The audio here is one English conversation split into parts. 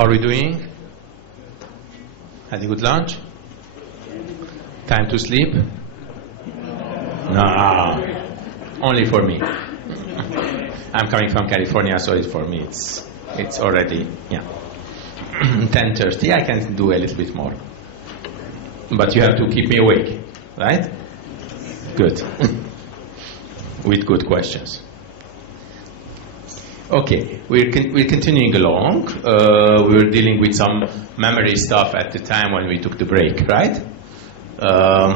How are we doing? Had a good lunch? Time to sleep? No, only for me. I'm coming from California, so it's for me. It's already 10:30. I can do a little bit more, but you have to keep me awake, right? Good. With good questions. Okay, we're continuing along. We were dealing with some memory stuff at the time when we took the break, right?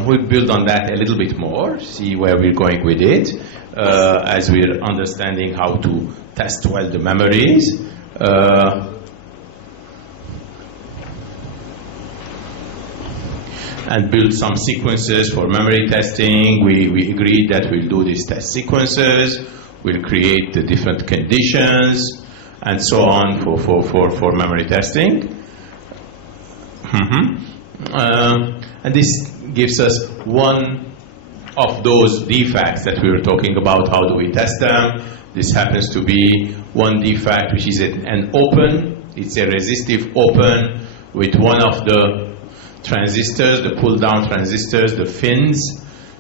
We'll build on that a little bit more, see where we're going with it, as we're understanding how to test well the memories. And build some sequences for memory testing. We agreed that we'll do these test sequences. We'll create the different conditions and so on for memory testing. And this gives us one of those defects that we were talking about. How do we test them? This happens to be one defect, which is an open. It's a resistive open with one of the transistors, the pull-down transistors, the fins.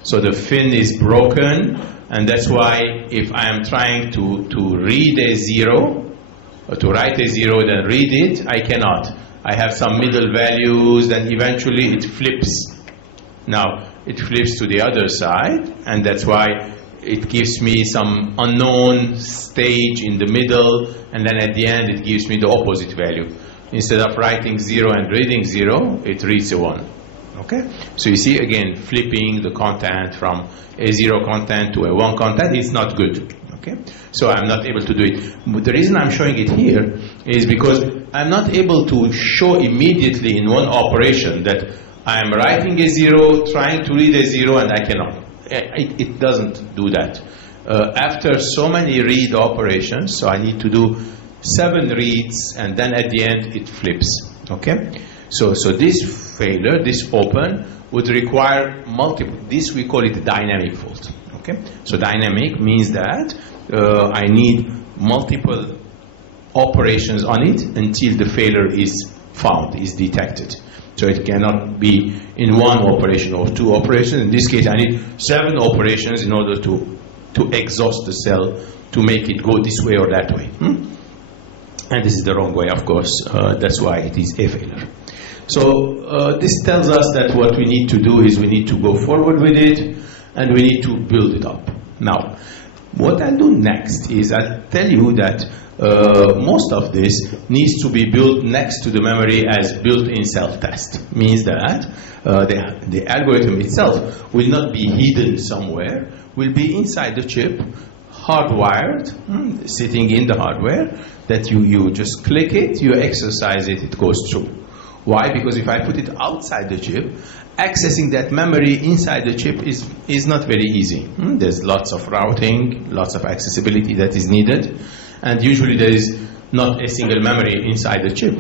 So the fin is broken, and that's why if I am trying to read a zero, or to write a zero, then read it, I cannot. I have some middle values, then eventually it flips. Now, it flips to the other side, and that's why it gives me some unknown stage in the middle, and then at the end it gives me the opposite value. Instead of writing 0 and reading 0, it reads a 1. Okay? So you see, again, flipping the content from a 0 content to a 1 content is not good. Okay? So I'm not able to do it. But the reason I'm showing it here is because I'm not able to show immediately in one operation that I'm writing a 0, trying to read a 0, and I cannot. It doesn't do that. After so many read operations, so I need to do 7 reads, and then at the end it flips. Okay? So this failure, this open, would require multiple. This we call it dynamic fault. Okay? So dynamic means that I need multiple operations on it until the failure is found, is detected. So it cannot be in one operation or 2 operations. In this case, I need 7 operations in order to exhaust the cell to make it go this way or that way. And this is the wrong way, of course. That's why it is a failure. So this tells us that what we need to do is we need to go forward with it, and we need to build it up. Now, what I'll do next is I'll tell you that most of this needs to be built next to the memory as built-in self-test. Means that the algorithm itself will not be hidden somewhere, will be inside the chip, hardwired, sitting in the hardware, that you just click it, you exercise it, it goes through. Why? Because if I put it outside the chip, accessing that memory inside the chip is not very easy. There's lots of routing, lots of accessibility that is needed, and usually there is not a single memory inside the chip.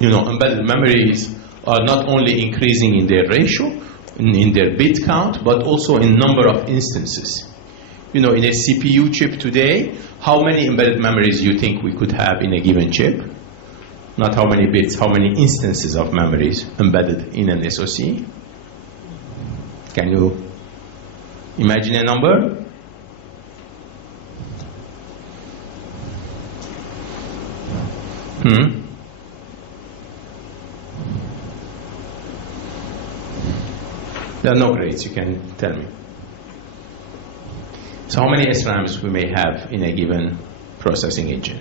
You know, embedded memories are not only increasing in their ratio, in their bit count, but also in number of instances. You know, in a CPU chip today, how many embedded memories you think we could have in a given chip? Not how many bits, how many instances of memories embedded in an SoC? Can you imagine a number? There are no grades, you can tell me. So how many SRAMs we may have in a given processing engine?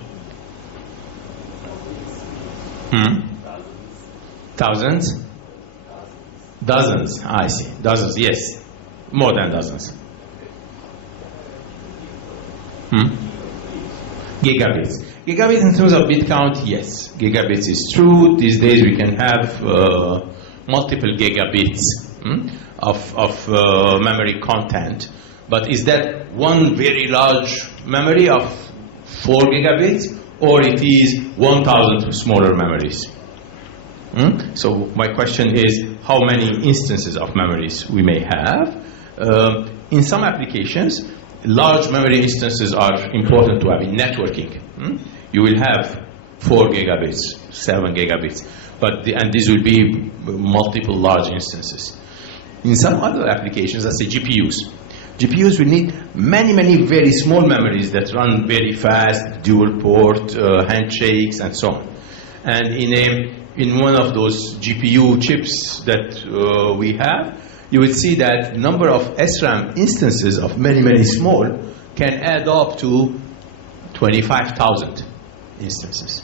Thousands? Dozens. I see. Dozens, yes. More than dozens. Gigabits. Gigabits in terms of bit count, yes. Gigabits is true. These days we can have multiple gigabits of memory content. But is that one very large memory of 4 gigabits, or it is 1,000 smaller memories? So my question is, how many instances of memories we may have? In some applications, large memory instances are important to have in networking. You will have 4 gigabits, 7 gigabits. And these will be multiple large instances. In some other applications, let's say GPUs. GPUs will need many, many very small memories that run very fast, dual port, handshakes, and so on. And in one of those GPU chips that we have, you will see that number of SRAM instances of many, many small can add up to 25,000 instances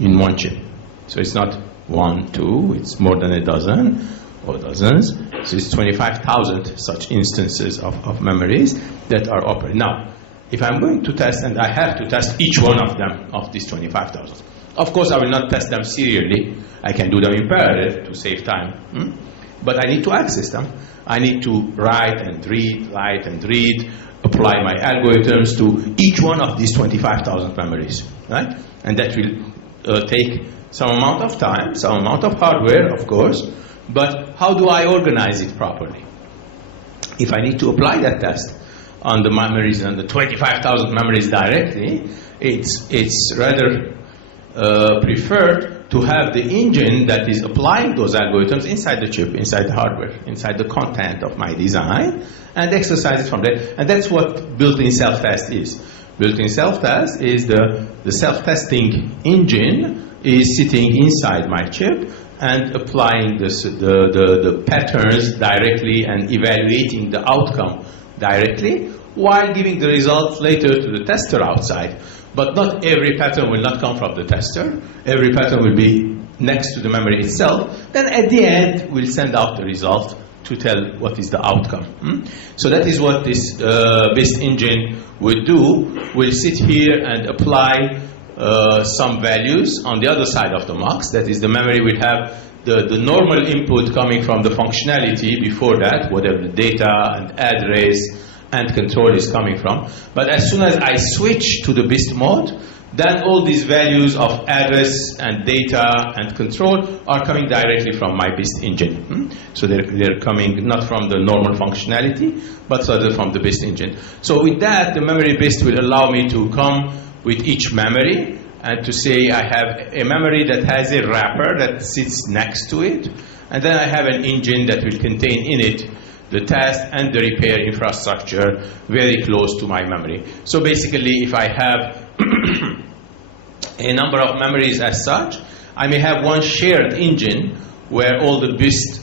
in one chip. So it's not 1, 2, it's more than a dozen or dozens. So it's 25,000 such instances of memories that are operating. Now, if I'm going to test, and I have to test each one of them, of these 25,000, of course I will not test them serially. I can do them in parallel to save time. But I need to access them. I need to write and read, apply my algorithms to each one of these 25,000 memories, right? And that will take some amount of time, some amount of hardware, of course, but how do I organize it properly? If I need to apply that test on the memories, on the 25,000 memories directly, it's rather preferred to have the engine that is applying those algorithms inside the chip, inside the hardware, inside the content of my design, and exercise it from there. And that's what built-in self-test is. Built-in self-test is the self-testing engine is sitting inside my chip and applying the patterns directly and evaluating the outcome directly while giving the results later to the tester outside. But not every pattern will not come from the tester. Every pattern will be next to the memory itself. Then at the end, we'll send out the result to tell what is the outcome. So that is what this BIST engine will do. We'll sit here and apply some values on the other side of the mux. That is, the memory will have the normal input coming from the functionality before that, whatever the data and address and control is coming from. But as soon as I switch to the BIST mode, then all these values of address and data and control are coming directly from my BIST engine. So they're coming not from the normal functionality, but rather from the BIST engine. So with that, the memory BIST will allow me to come with each memory and to say I have a memory that has a wrapper that sits next to it, and then I have an engine that will contain in it the test and the repair infrastructure very close to my memory. So basically, if I have a number of memories as such, I may have one shared engine where all the BIST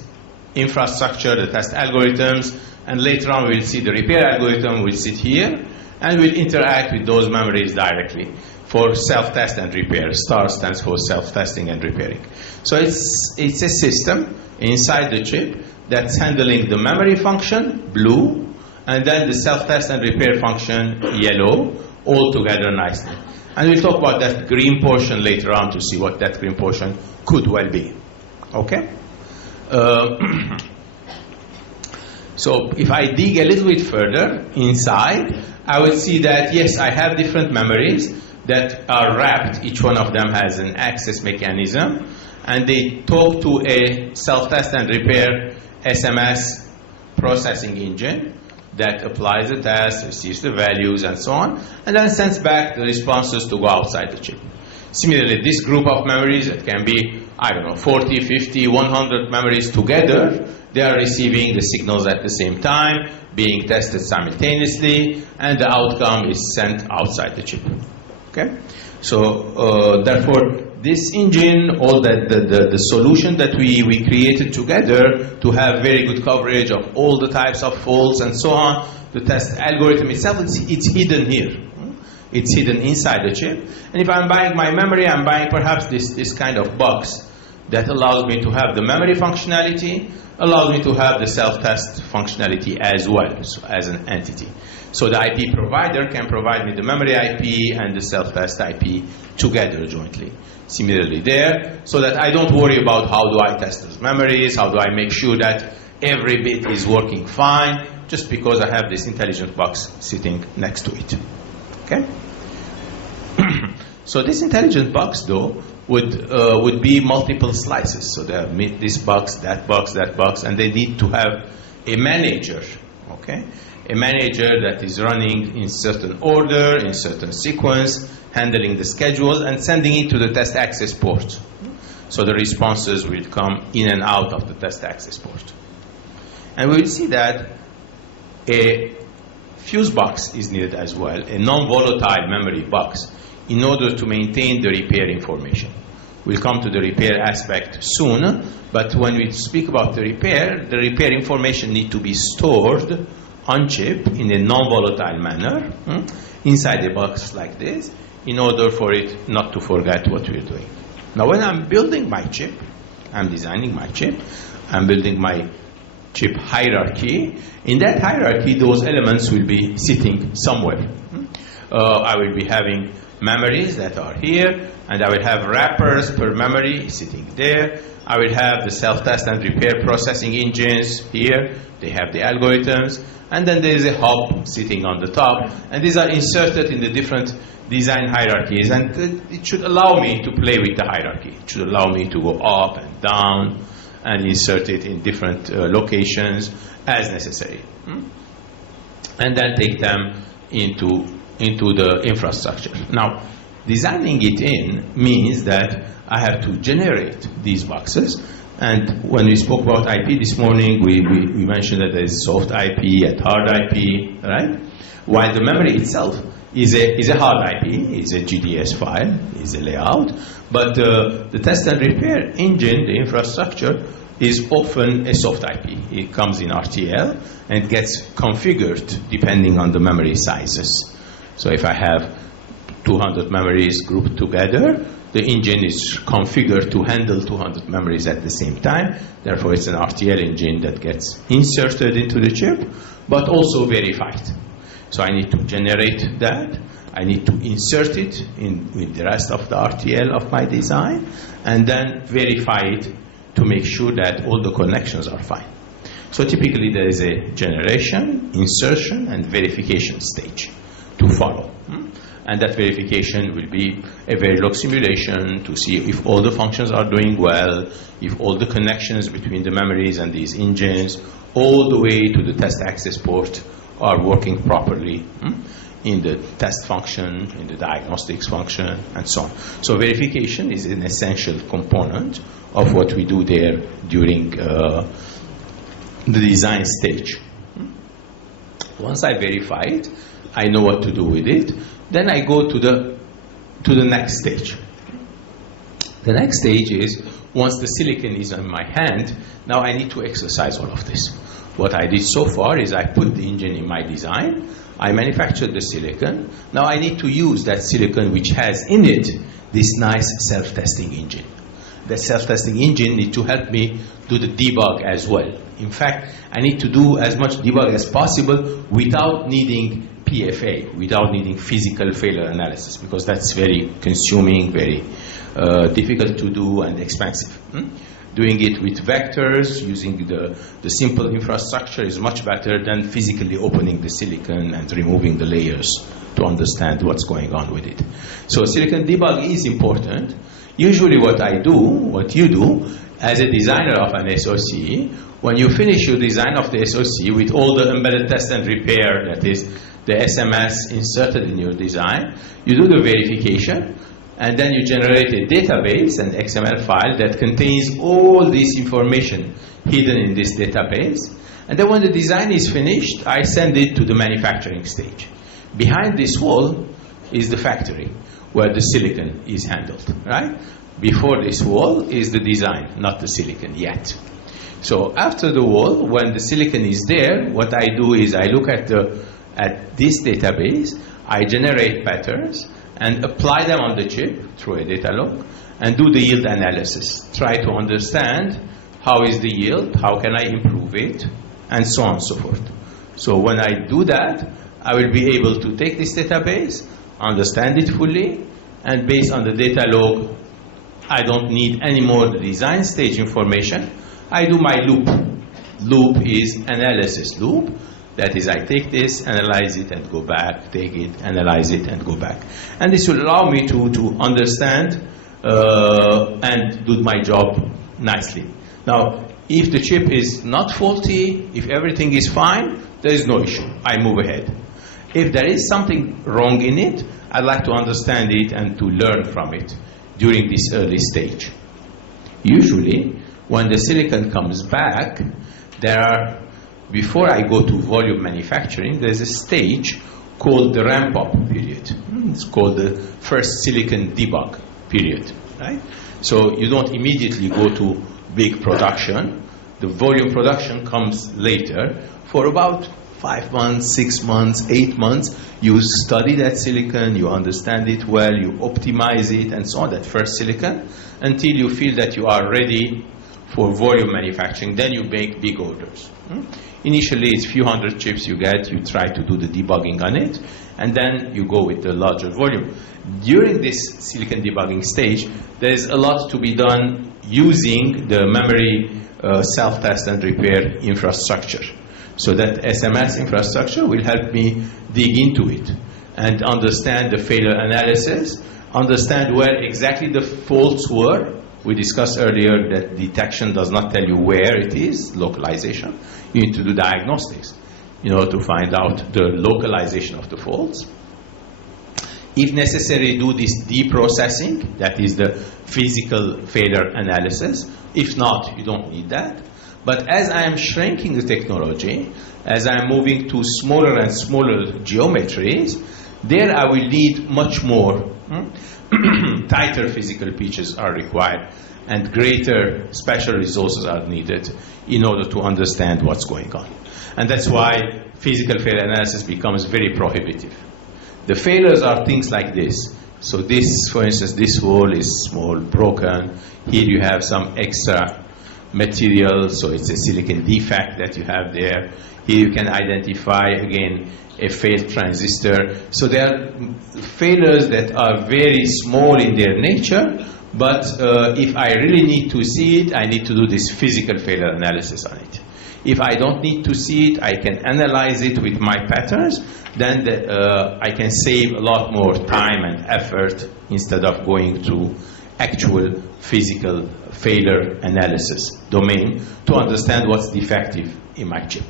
infrastructure, the test algorithms, and later on we'll see the repair algorithm will sit here and will interact with those memories directly for self-test and repair. STAR stands for self-testing and repairing. So it's a system inside the chip that's handling the memory function, blue, and then the self-test and repair function, yellow, all together nicely. And we'll talk about that green portion later on to see what that green portion could well be. Okay? So if I dig a little bit further inside, I would see that, yes, I have different memories that are wrapped. Each one of them has an access mechanism, and they talk to a self-test and repair SMS processing engine that applies the test, receives the values, and so on, and then sends back the responses to go outside the chip. Similarly, this group of memories, it can be, 40, 50, 100 memories together, they are receiving the signals at the same time, being tested simultaneously, and the outcome is sent outside the chip. Okay? So, therefore, this engine, all the solution that we created together to have very good coverage of all the types of faults and so on, the test algorithm itself, it's hidden here. It's hidden inside the chip. And if I'm buying my memory, I'm buying perhaps this kind of box that allows me to have the memory functionality, allows me to have the self-test functionality as well, so as an entity. So the IP provider can provide me the memory IP and the self-test IP together jointly. Similarly there, so that I don't worry about how do I test those memories, how do I make sure that every bit is working fine, just because I have this intelligent box sitting next to it. Okay? So this intelligent box, though, would be multiple slices. So there are this box, that box, that box, and they need to have a manager. Okay? a manager that is running in certain order, in certain sequence, handling the schedules, and sending it to the test access port. So the responses will come in and out of the test access port. And we will see that a fuse box is needed as well, a non-volatile memory box, in order to maintain the repair information. We'll come to the repair aspect soon, but when we speak about the repair information needs to be stored on chip in a non-volatile manner inside a box like this, in order for it not to forget what we're doing. Now, when I'm building my chip, I'm designing my chip, I'm building my chip hierarchy. In that hierarchy, those elements will be sitting somewhere. I will be having memories that are here, and I will have wrappers per memory sitting there. I will have the self-test and repair processing engines here. They have the algorithms. And then there is a hub sitting on the top. And these are inserted in the different design hierarchies. And it should allow me to play with the hierarchy. It should allow me to go up and down and insert it in different locations as necessary. And then take them into the infrastructure. Now, designing it in means that I have to generate these boxes. And when we spoke about IP this morning, we mentioned that there is soft IP and hard IP, right? While the memory itself is a hard IP, is a GDS file, is a layout, but the test and repair engine, the infrastructure, is often a soft IP. It comes in RTL and gets configured depending on the memory sizes. So if I have 200 memories grouped together, the engine is configured to handle 200 memories at the same time. Therefore, it's an RTL engine that gets inserted into the chip, but also verified. So I need to generate that. I need to insert it in with the rest of the RTL of my design, and then verify it to make sure that all the connections are fine. So typically, there is a generation, insertion, and verification stage to follow. And that verification will be a Verilog simulation to see if all the functions are doing well, if all the connections between the memories and these engines, all the way to the test access port, are working properly in the test function, in the diagnostics function, and so on. So verification is an essential component of what we do there during the design stage. Once I verify it, I know what to do with it. Then I go to the next stage. The next stage is, once the silicon is in my hand, now I need to exercise all of this. What I did so far is I put the engine in my design, I manufactured the silicon, now I need to use that silicon which has in it this nice self-testing engine. The self-testing engine needs to help me do the debug as well. In fact, I need to do as much debug as possible without needing PFA, without needing physical failure analysis, because that's very consuming, very difficult to do and expensive. Doing it with vectors, using the simple infrastructure is much better than physically opening the silicon and removing the layers to understand what's going on with it. So silicon debug is important. Usually what I do, what you do, as a designer of an SoC, when you finish your design of the SoC with all the embedded test and repair, that is, the SMS inserted in your design, you do the verification, and then you generate a database, an XML file that contains all this information hidden in this database. And then when the design is finished, I send it to the manufacturing stage. Behind this wall is the factory, where the silicon is handled, right? Before this wall is the design, not the silicon yet. So after the wall, when the silicon is there, what I do is I look at this database, I generate patterns, and apply them on the chip through a data log, and do the yield analysis. Try to understand how is the yield, how can I improve it, and so on and so forth. So when I do that, I will be able to take this database, understand it fully, and based on the data log, I don't need any more the design stage information. I do my loop. Loop is analysis loop. That is, I take this, analyze it, and go back, take it, analyze it, and go back. And this will allow me to understand and do my job nicely. Now, if the chip is not faulty, if everything is fine, there is no issue. I move ahead. If there is something wrong in it, I'd like to understand it and to learn from it during this early stage. Usually, when the silicon comes back, before I go to volume manufacturing, there's a stage called the ramp-up period. It's called the first silicon debug period, right? So you don't immediately go to big production. The volume production comes later. For about 5 months, 6 months, 8 months, you study that silicon, you understand it well, you optimize it, and so on, that first silicon, until you feel that you are ready for volume manufacturing. Then you make big orders. Initially, it's a few hundred chips you get, you try to do the debugging on it, and then you go with the larger volume. During this silicon debugging stage, there's a lot to be done using the memory self-test and repair infrastructure. So that SMS infrastructure will help me dig into it and understand the failure analysis, understand where exactly the faults were. We discussed earlier that detection does not tell you where it is, localization. You need to do diagnostics in order to find out the localization of the faults. If necessary, do this deprocessing, that is the physical failure analysis. If not, you don't need that. But as I am shrinking the technology, as I am moving to smaller and smaller geometries, there I will need much more. Tighter physical pitches are required, and greater special resources are needed in order to understand what's going on. And that's why physical failure analysis becomes very prohibitive. The failures are things like this. So this, for instance, this wall is small, broken. Here you have some extra material, so it's a silicon defect that you have there. Here you can identify, again, a failed transistor. So there are failures that are very small in their nature, but if I really need to see it, I need to do this physical failure analysis on it. If I don't need to see it, I can analyze it with my patterns, then I can save a lot more time and effort instead of going to actual physical failure analysis domain to understand what's defective in my chip.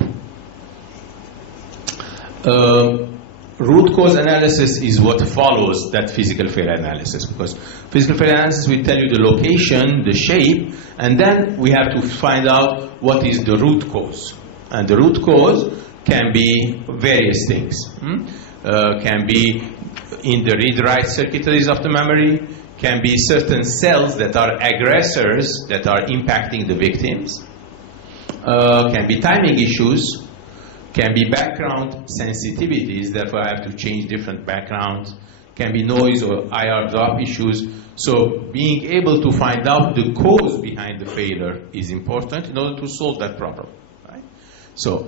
Root cause analysis is what follows that physical failure analysis, because physical failure analysis will tell you the location, the shape, and then we have to find out what is the root cause. And the root cause can be various things. Can be in the read-write circuitries of the memory, can be certain cells that are aggressors that are impacting the victims, can be timing issues, can be background sensitivities, therefore I have to change different backgrounds, can be noise or IR drop issues. So being able to find out the cause behind the failure is important in order to solve that problem. Right? So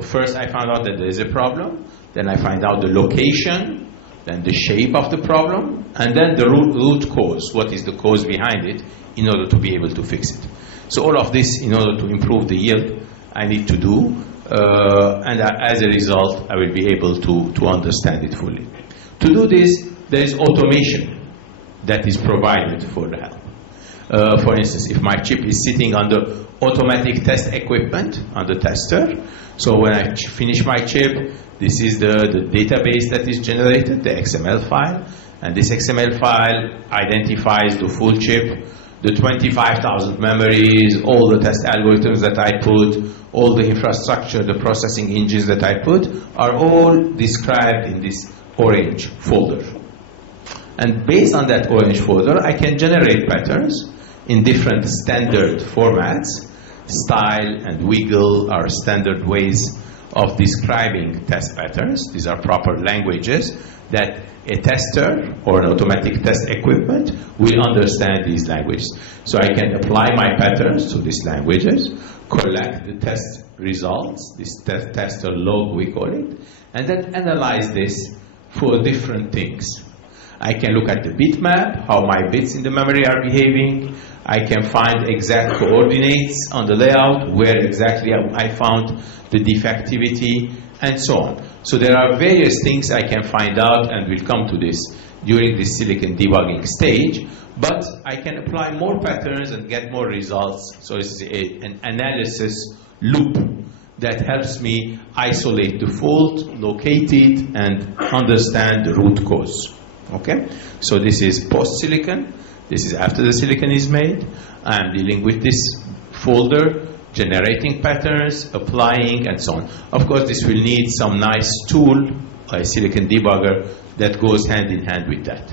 first I found out that there is a problem, then I find out the location, then the shape of the problem, and then the root cause, what is the cause behind it, in order to be able to fix it. So all of this, in order to improve the yield, I need to do, and as a result, I will be able to understand it fully. To do this, there is automation that is provided for the help. For instance, if my chip is sitting on the automatic test equipment, on the tester, so when I finish my chip, this is the database that is generated, the XML file, and this XML file identifies the full chip, the 25,000 memories, all the test algorithms that I put, all the infrastructure, the processing engines that I put, are all described in this orange folder. And based on that orange folder, I can generate patterns in different standard formats. Style and wiggle are standard ways of describing test patterns. These are proper languages that a tester or an automatic test equipment will understand these languages. So I can apply my patterns to these languages, collect the test results, this tester log we call it, and then analyze this for different things. I can look at the bitmap, how my bits in the memory are behaving. I can find exact coordinates on the layout, where exactly I found the defectivity, and so on. So there are various things I can find out, and we'll come to this during the silicon debugging stage, but I can apply more patterns and get more results. So it's an analysis loop that helps me isolate the fault, locate it, and understand the root cause. Okay? So this is post-silicon. This is after the silicon is made. I'm dealing with this folder, generating patterns, applying, and so on. Of course, this will need some nice tool, a silicon debugger, that goes hand in hand with that.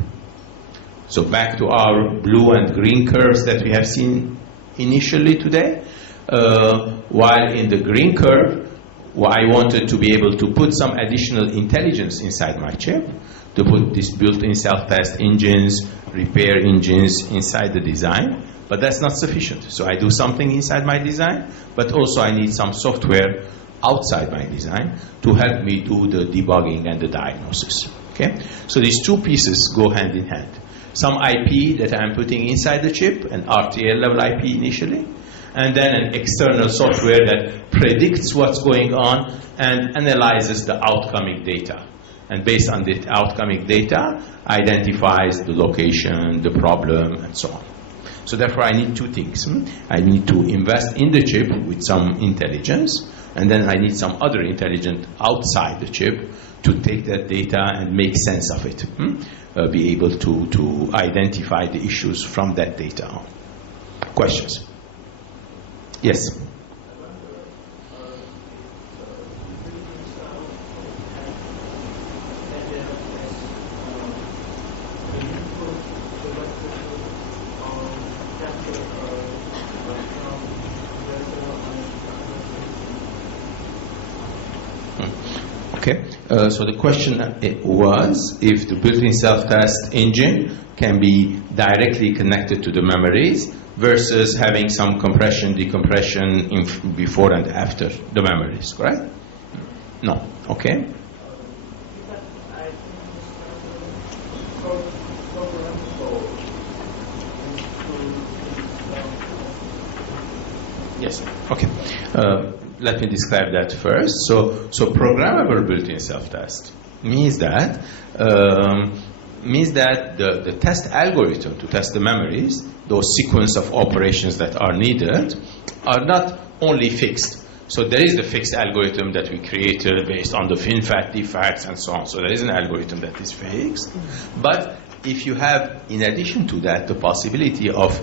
So back to our blue and green curves that we have seen initially today. While in the green curve, I wanted to be able to put some additional intelligence inside my chip, to put these built-in self-test engines, repair engines inside the design, but that's not sufficient. So I do something inside my design, but also I need some software outside my design to help me do the debugging and the diagnosis. Okay? So these two pieces go hand in hand. Some IP that I'm putting inside the chip, an RTL level IP initially, and then an external software that predicts what's going on and analyzes the outcoming data. And based on the outcoming data, identifies the location, the problem, and so on. So therefore, I need two things. I need to invest in the chip with some intelligence, and then I need some other intelligence outside the chip to take that data and make sense of it. Be able to identify the issues from that data. Questions? Yes. Okay, so the question was if the built-in self-test engine can be directly connected to the memories versus having some compression, decompression before and after the memories, correct? No, okay. Yes, okay. Let me describe that first. So programmable built-in self-test means that the test algorithm to test the memories, those sequence of operations that are needed, are not only fixed. So there is the fixed algorithm that we created based on the FinFET defects and so on. So there is an algorithm that is fixed. But if you have, in addition to that, the possibility of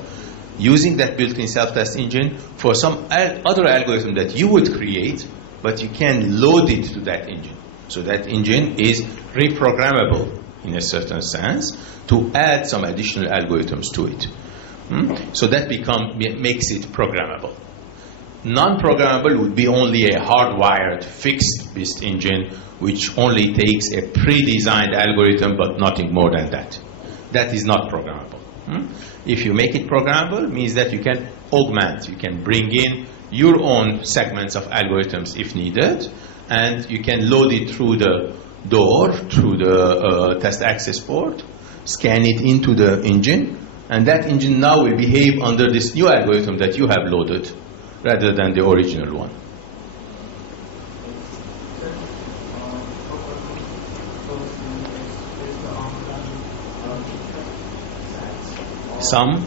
using that built-in self-test engine for some other algorithm that you would create, but you can load it to that engine. So that engine is reprogrammable in a certain sense to add some additional algorithms to it. So that makes it programmable. Non-programmable would be only a hardwired fixed-based engine which only takes a pre-designed algorithm but nothing more than that. That is not programmable. If you make it programmable, it means that you can augment, you can bring in your own segments of algorithms if needed, and you can load it through the door, through the test access port, scan it into the engine, and that engine now will behave under this new algorithm that you have loaded rather than the original one. Some?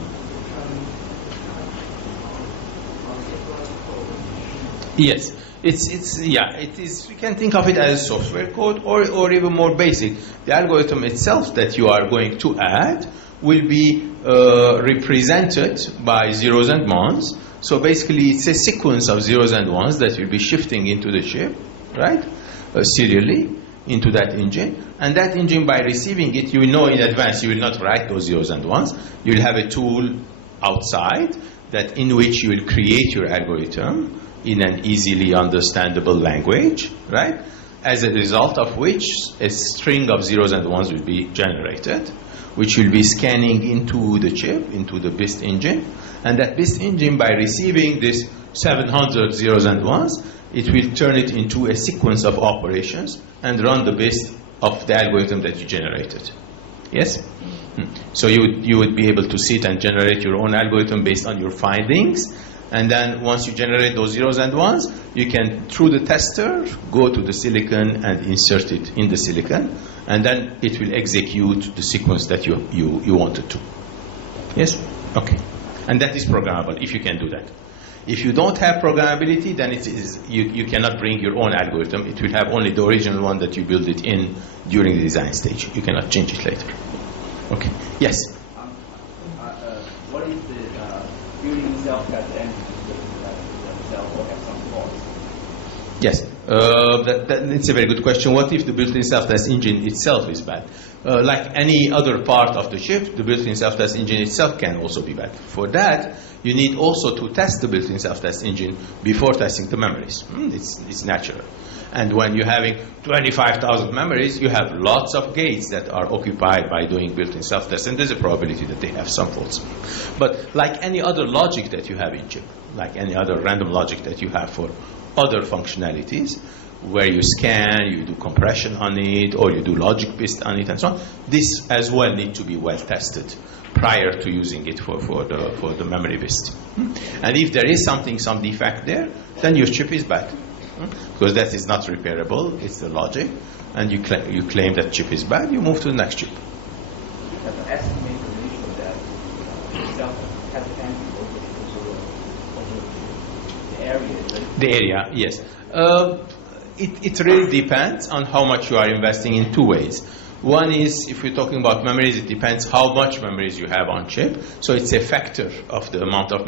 Yes. It is. You can think of it as software code or even more basic. The algorithm itself that you are going to add will be represented by zeros and ones. So basically, it's a sequence of zeros and ones that will be shifting into the chip, right? Serially into that engine. And that engine, by receiving it, you will know in advance, you will not write those zeros and ones. You will have a tool outside that in which you will create your algorithm in an easily understandable language, right? As a result of which a string of zeros and ones will be generated, which will be scanning into the chip, into the BIST engine. And that BIST engine, by receiving this 700 zeros and ones, it will turn it into a sequence of operations and run the BIST of the algorithm that you generated. Yes? So you would be able to sit and generate your own algorithm based on your findings. And then once you generate those zeros and ones, you can, through the tester, go to the silicon and insert it in the silicon. And then it will execute the sequence that you wanted to. Yes? Okay. And that is programmable, if you can do that. If you don't have programmability, then you cannot bring your own algorithm. It will have only the original one that you build it in during the design stage. You cannot change it later. Okay. Yes? What is the building self-test engine itself or have some faults? Yes. It's a very good question. What if the built-in self-test engine itself is bad? Like any other part of the chip, the built-in self-test engine itself can also be bad. For that, you need also to test the built-in self-test engine before testing the memories. It's natural. And when you're having 25,000 memories, you have lots of gates that are occupied by doing built-in self-test, and there's a probability that they have some faults. But like any other logic that you have in chip, like any other random logic that you have for other functionalities, where you scan, you do compression on it, or you do logic based on it, and so on, this as well needs to be well tested prior to using it for the memory based. And if there is some defect there, then your chip is bad. Because that is not repairable, it's the logic, and you claim that chip is bad, you move to the next chip. Have an estimate the ratio that self-test engine over the area? The area, yes. It really depends on how much you are investing in two ways. One is, if we're talking about memories, it depends how much memories you have on chip. So it's a factor of the amount of